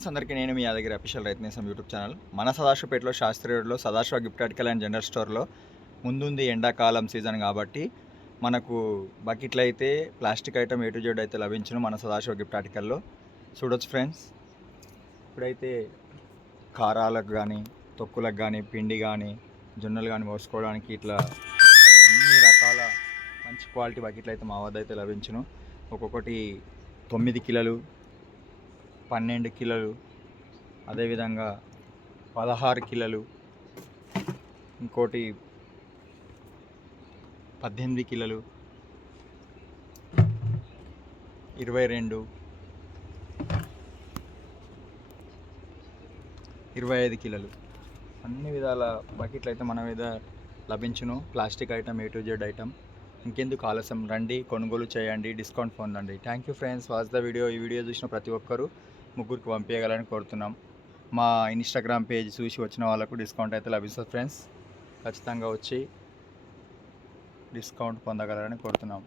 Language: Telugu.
అందరికీ నేను మీ యాదగిరి అఫీషియల్ రైతు నేస్తం యూట్యూబ్ ఛానల్. మన సదాశివపేటలో శాస్త్రి రోడ్లో Sadashiva gift article and general స్టోర్లో ముందుంది ఎండాకాలం సీజన్ కాబట్టి మనకు బకెట్లు అయితే plastic item A to Z అయితే లభించును మన సదాశివ గిఫ్ట్ ఆర్టికల్లో. చూడొచ్చు ఫ్రెండ్స్, ఇప్పుడైతే కారాలకు కానీ తొక్కులకు కానీ పిండి కానీ జొన్నలు కానీ పోసుకోవడానికి ఇట్లా అన్ని రకాల మంచి క్వాలిటీ బకెట్లు అయితే మా వద్ద అయితే లభించును. ఒక్కొక్కటి 9 కిలోలు, 12 కిలోలు, అదేవిధంగా 16 కిలోలు, ఇంకోటి 18 కిలోలు, 22, 25 కిలోలు అన్ని విధాల బకెట్లు అయితే మన మీద లభించును. Plastic item A to Z item. ఇంకెందుకు ఆలస్యం, రండి కొనుగోలు చేయండి, డిస్కౌంట్ పొందండి. Thank you friends, watch the video. ఈ వీడియో చూసిన ప్రతి ఒక్కరూ ముగ్గురికి పంపించగలని కోరుతున్నాం. మా ఇన్స్టాగ్రామ్ పేజ్ చూసి వచ్చిన వాళ్ళకు డిస్కౌంట్ అయితే లభిస్తుంది ఫ్రెండ్స్. ఖచ్చితంగా వచ్చి డిస్కౌంట్ పొందగలరని కోరుతున్నాం.